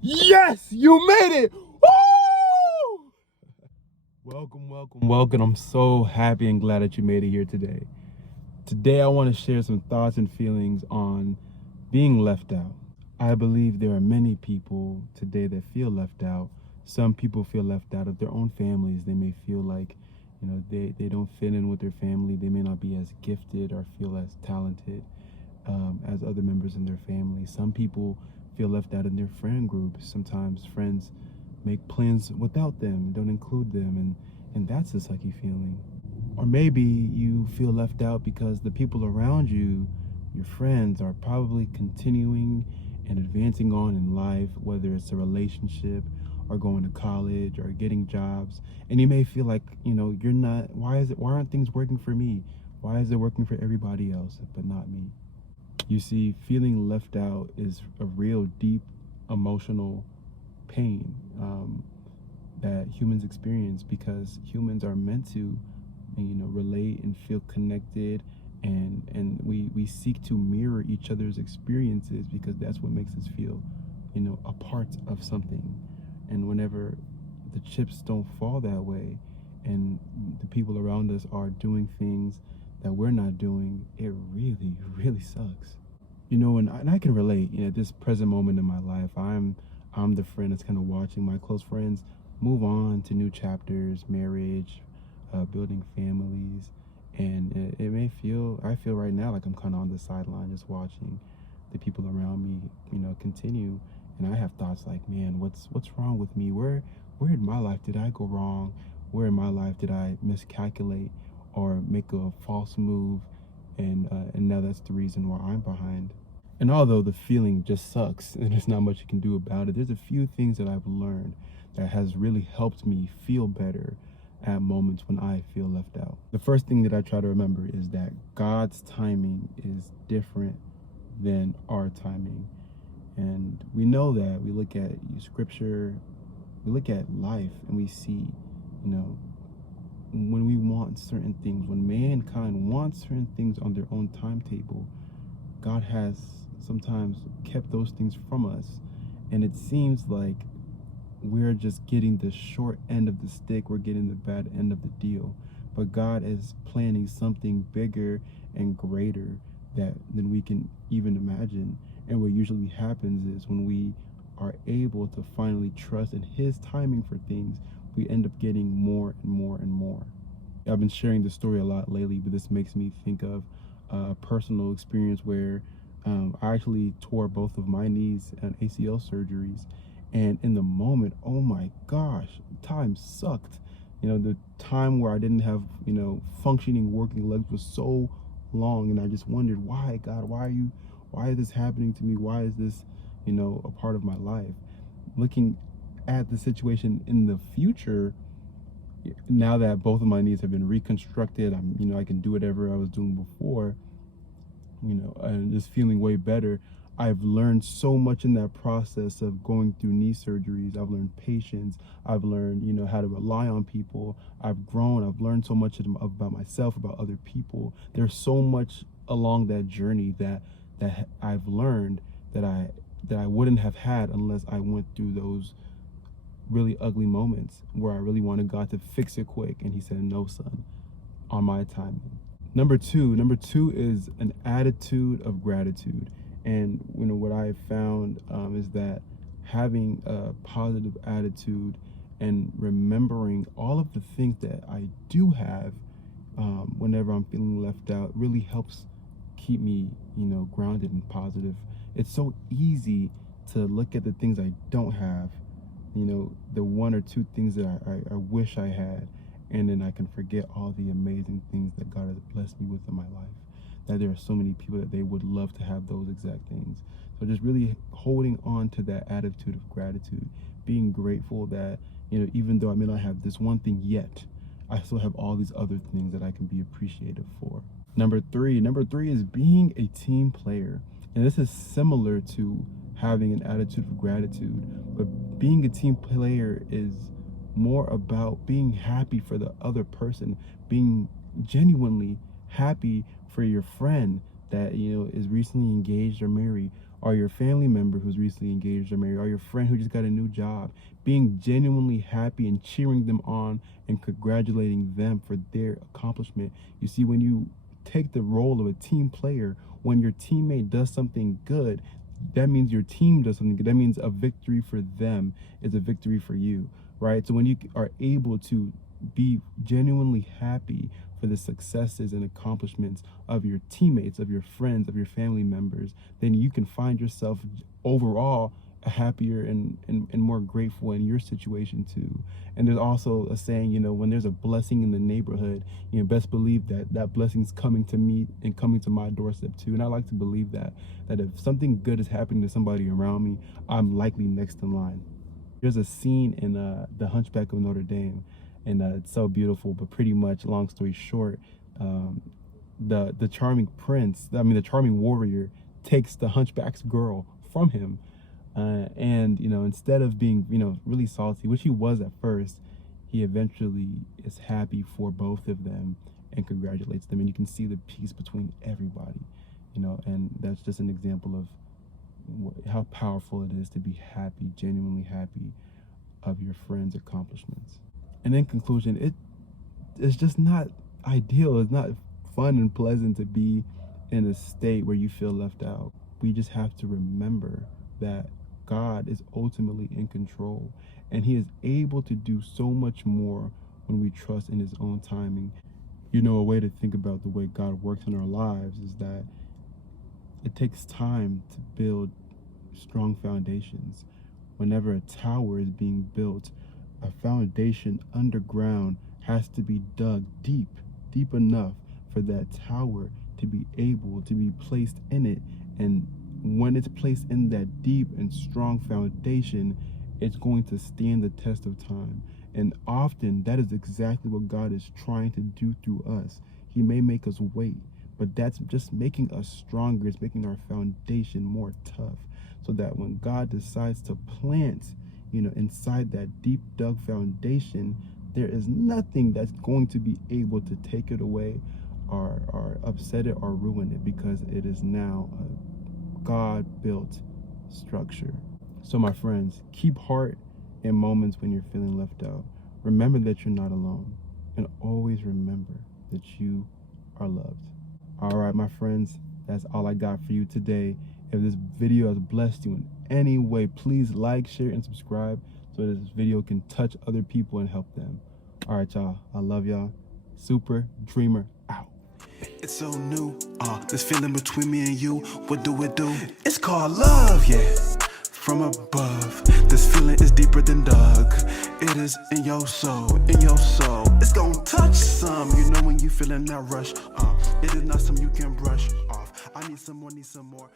Yes, you made it! Woo! Welcome. I'm so happy and glad that you made it here today. Today, I want to share some thoughts and feelings on being left out. I believe there are many people today that feel left out. Some people feel left out of their own families. They may feel like, they don't fit in with their family. They may not be as gifted or feel as talented as other members in their family. Some people feel left out in their friend groups. Sometimes friends make plans without them, don't include them, and that's a sucky feeling. Or maybe you feel left out because the people around you, your friends, are probably continuing and advancing on in life, whether it's a relationship or going to college or getting jobs. And you may feel like, you're not, why aren't things working for me? Why is it working for everybody else but not me? You see, feeling left out is a real deep emotional pain that humans experience, because humans are meant to, relate and feel connected, and we seek to mirror each other's experiences, because that's what makes us feel, a part of something. And whenever the chips don't fall that way, and the people around us are doing things that we're not doing, it really, really sucks. And I can relate. At this present moment in my life, I'm the friend that's kind of watching my close friends move on to new chapters, marriage, building families, and I feel right now like I'm kind of on the sideline, just watching the people around me, continue. And I have thoughts like, man, what's wrong with me? Where in my life did I go wrong? Where in my life did I miscalculate or make a false move? And now that's the reason why I'm behind. And although the feeling just sucks and there's not much you can do about it, there's a few things that I've learned that has really helped me feel better at moments when I feel left out. The first thing that I try to remember is that God's timing is different than our timing. And we know that. We look at scripture, we look at life, and we see, when we want certain things, when mankind wants certain things on their own timetable, God has sometimes kept those things from us. And it seems like we're just getting the short end of the stick, we're getting the bad end of the deal. But God is planning something bigger and greater than we can even imagine. And what usually happens is when we are able to finally trust in His timing for things, we end up getting more and more and more. I've been sharing this story a lot lately, but this makes me think of a personal experience where I actually tore both of my knees and ACL surgeries. And in the moment, oh my gosh, time sucked. The time where I didn't have, functioning working legs was so long. And I just wondered, why, God, why is this happening to me? Why is this, a part of my life? Looking at the situation in the future, now that both of my knees have been reconstructed, I can do whatever I was doing before, and just feeling way better. I've learned so much in that process of going through knee surgeries. I've learned patience. I've learned, how to rely on people. I've grown. I've learned so much about myself, about other people. There's so much along that journey that I've learned that I wouldn't have had unless I went through those really ugly moments where I really wanted God to fix it quick, and He said, no, son, on my timing. Number two is an attitude of gratitude. And what I have found is that having a positive attitude and remembering all of the things that I do have whenever I'm feeling left out really helps keep me, grounded and positive. It's so easy to look at the things I don't have, the one or two things that I wish I had, and then I can forget all the amazing things that God has blessed me with in my life. That there are so many people that they would love to have those exact things. So just really holding on to that attitude of gratitude, being grateful that, even though I may not have this one thing yet, I still have all these other things that I can be appreciative for. Number three is being a team player. And this is similar to having an attitude of gratitude, but being a team player is more about being happy for the other person, being genuinely happy for your friend that is recently engaged or married, or your family member who's recently engaged or married, or your friend who just got a new job, being genuinely happy and cheering them on and congratulating them for their accomplishment. You see, when you take the role of a team player, when your teammate does something good, that means your team does something good. That means a victory for them is a victory for you, right? So when you are able to be genuinely happy for the successes and accomplishments of your teammates, of your friends, of your family members, then you can find yourself overall happier and more grateful in your situation too. And there's also a saying, you know, when there's a blessing in the neighborhood, you know, best believe that that blessing's coming to me and coming to my doorstep too. And I like to believe that if something good is happening to somebody around me, I'm likely next in line. There's a scene in The Hunchback of Notre Dame, and it's so beautiful, but pretty much, long story short, the charming the charming warrior takes the hunchback's girl from him. And, you know, instead of being, you know, really salty, which he was at first, he eventually is happy for both of them and congratulates them. And you can see the peace between everybody, you know, and that's just an example of how powerful it is to be happy, genuinely happy of your friends' accomplishments. And in conclusion, it's just not ideal. It's not fun and pleasant to be in a state where you feel left out. We just have to remember that God is ultimately in control, and he is able to do so much more when we trust in his own timing. You know, a way to think about the way God works in our lives is that it takes time to build strong foundations. Whenever a tower is being built, a foundation underground has to be dug deep enough for that tower to be able to be placed in it. And when it's placed in that deep and strong foundation, it's going to stand the test of time. And often that is exactly what God is trying to do through us. He may make us wait, but that's just making us stronger. It's making our foundation more tough, so that when God decides to plant, you know, inside that deep dug foundation, there is nothing that's going to be able to take it away or upset it or ruin it, because it is now a God-built structure. So my friends, keep heart in moments when you're feeling left out. Remember that you're not alone, and always remember that you are loved. All right, my friends, that's all I got for you today. If this video has blessed you in any way, please like, share, and subscribe so that this video can touch other people and help them. All right, y'all. I love y'all. Super Dreamer out. It's so new, this feeling between me and you, what do it do? It's called love, yeah, from above. This feeling is deeper than dug. It is in your soul, It's gonna touch some, you know, when you feeling that rush. It is not something you can brush off. I need some more,